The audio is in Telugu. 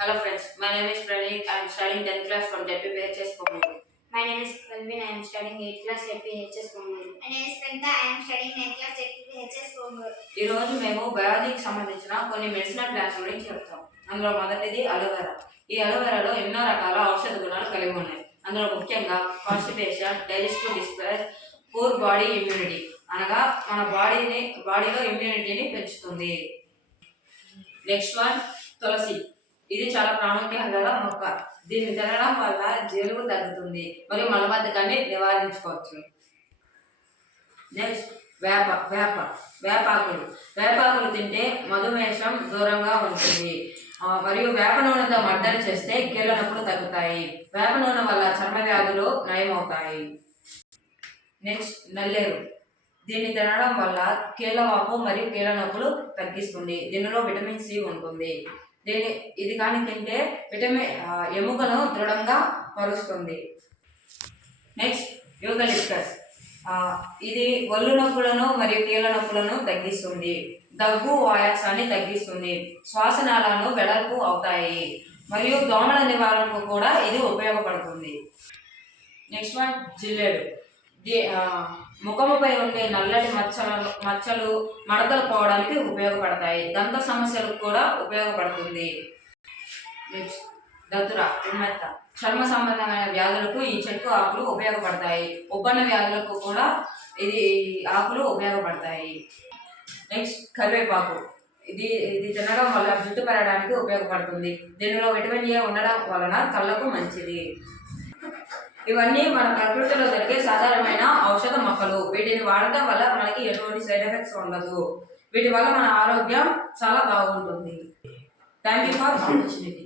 Hello friends, my name is Praneet. I am studying 10th class from JPPHS Pomuru. My name is Kalvin. I am studying 8th class at PHS Pomuru. My name is Pranta. I am studying 9th class at PHS Pomuru. ఈ రోజు మేము బయాలజీకి సంబంధించిన కొన్ని మెడిసినల్ ప్లాంట్స్ గురించి చెప్తాం. అందులో మొదటిది అలోవెరా. ఈ అలోవెరాలో ఎన్నో రకాల ఔషధ గుణాలు కలిగి ఉన్నాయి. అందులో ముఖ్యంగా constipation, digestive distress, poor body immunity అనగా మన బాడీలో ఇమ్యూనిటీని పెంచుతుంది. నెక్స్ట్ వన్ తులసి. ఇది చాలా ప్రాముఖ్యత గల మొక్క. దీన్ని తినడం వల్ల జలుబు తగ్గుతుంది మరియు మలబద్ధకాన్ని నివారించుకోవచ్చు. నెక్స్ట్ వేపాకులు తింటే మధుమేహం దూరంగా ఉంటుంది మరియు వేప నూనెతో మర్దన చేస్తే కీళ్ళ నొప్పులు తగ్గుతాయి. వేప నూనె వల్ల చర్మ వ్యాధులు నయమవుతాయి. నెక్స్ట్ నల్లేరు. దీన్ని తినడం వల్ల కీళ్ళవాపు మరియు కీళ్ళ నొప్పులు తగ్గిస్తుంది. దీనిలో విటమిన్ సి ఉంటుంది. ఇది కానీ తింటే ఎముకను దృఢంగా పరుస్తుంది. Next eucalyptus. ఇది ఒళ్ళు నొప్పులను మరియు కీళ్ళ నొప్పులను తగ్గిస్తుంది. దగ్గు, ఆయాసాన్ని తగ్గిస్తుంది. శ్వాసనాళాలు వెడల్పు అవుతాయి మరియు దోమల నివారణకు కూడా ఇది ఉపయోగపడుతుంది. నెక్స్ట్ వన్ జిల్లేడు. ముఖముపై ఉండే నల్లటి మచ్చలు మడతలు పోవడానికి ఉపయోగపడతాయి. దంత సమస్యలకు కూడా ఉపయోగపడుతుంది. నెక్స్ట్ దతుర, ఉమ్మెత్త. చర్మ సంబంధమైన వ్యాధులకు ఈ చెట్టు ఆకులు ఉపయోగపడతాయి. ఉబ్బన్న వ్యాధులకు కూడా ఇది ఆకులు ఉపయోగపడతాయి. నెక్స్ట్ కరివేపాకు. ఇది తినడం వల్ల జుట్టు పెరగడానికి ఉపయోగపడుతుంది. దీనిలో విటమిన్ ఏ ఉండడం వలన కళ్ళకు మంచిది. ఇవన్నీ మన ప్రకృతిలో దొరికే సాధారణమైన ఔషధ మొక్కలు. వీటిని వాడటం వల్ల మనకి ఎటువంటి సైడ్ ఎఫెక్ట్స్ ఉండదు. వీటి వల్ల మన ఆరోగ్యం చాలా బాగుంటుంది. Thank you for opportunity.